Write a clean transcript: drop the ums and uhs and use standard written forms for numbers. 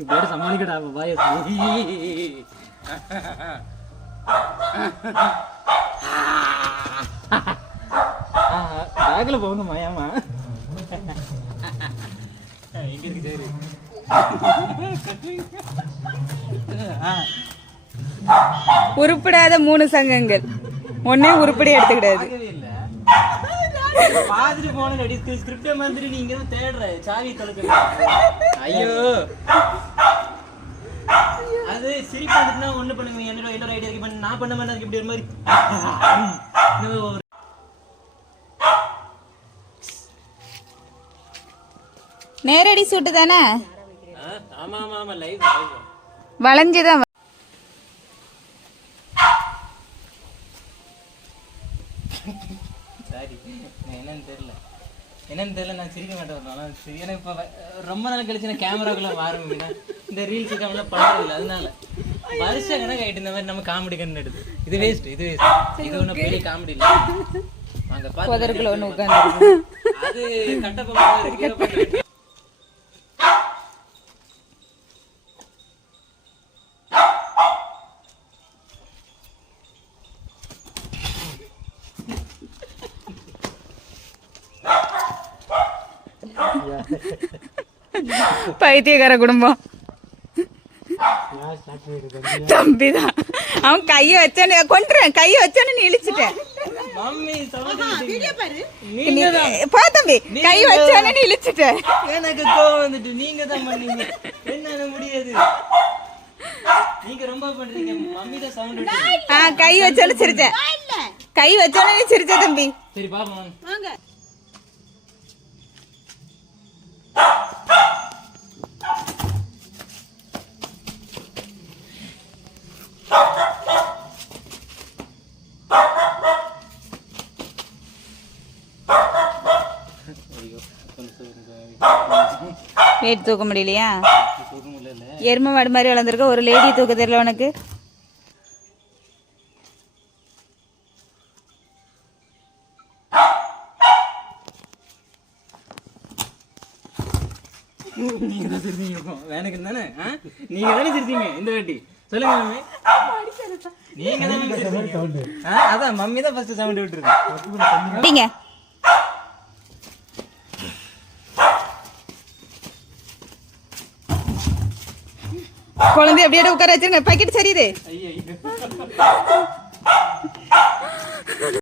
இப்படி சமாளிக்கடா பாய. பேக்ல போங்க மாயாமா. எங்க இருக்கு சரி. உருப்படாத 3 சங்கங்கள் ஒன்னே உருப்படி எடுத்துக்கிடாது. பாத்துட்டு போன ஸ்கிரிப்ட் மாதிரி நீங்க தேடுற சாவி தொலைக்க. ஐயோ அது சிரிப்பு வந்துட்டுனா ஒண்ணு பண்ணுங்க. என்னோட ஐடியா இருக்கு பண்ண நான் பண்ண மாட்டேன். இப்படி ஒரு மாதிரி நேரடி சூட்டு தானே. ஆமா ஆமா ஆமா லைவ் வளைஞ்சுதான். சாரி என்னன்னு தெரியல நான் சிரிக்க மாட்டேன். ஏன்னா இப்ப ரொம்ப நாள் கழிச்சு நான் கேமராக்குள்ள ஆரம்பிக்கிறேன். இந்த ரீல்ஸ் கேமரா பண்றது இல்லை. அதனால வருஷ கணக்கு ஆயிட்டு இந்த மாதிரி நம்ம காமெடி கண்ணு எடுத்து இது வேஸ்ட். இது ஒன்றும் பெரிய காமெடி இல்லை. அங்க புதருக்குள்ள ஒண்ணு உட்கார்ந்து அது கட்டப்ப பைத்தியக்கார குடும்பம். தம்பிதான் அவன் கைய வச்சானே கொண்டுறேன். கைய வச்சானே நீ இழிச்சிட்டேன். பா தம்பி கை வச்சானே நீ இழிச்சிட்ட. எனக்கு கோவம் வந்துட்டு நீங்க தான் பண்ணீங்க. என்ன முடியாது. நீங்க ரொம்ப பண்றீங்க. மம்மி தான் சவுண்ட். கை வச்சானே சிரிச்சேன். கை வச்சானே நீ சிரிச்ச தம்பி. சரி பாப்போம் வாங்க. வெயிட் தூக்க முடியலையா? எருமை மாடு மாதிரி வளர்ந்துருக்க ஒரு லேடி தூக்க தெரியல உனக்கு. நீங்க தான் சிரிச்சீங்க. எனக்கு தானே நீங்க தானே சிரிச்சீங்க இந்த வாட்டி. சொல்லுங்க மம்மி. நீங்க தானே அதான் மம்மி தான் ஃபர்ஸ்ட் சவுண்ட் விட்டுருக்கு. குழந்தை அப்படியே உட்கார வச்சிருங்க. பாக்கெட் சரியுது.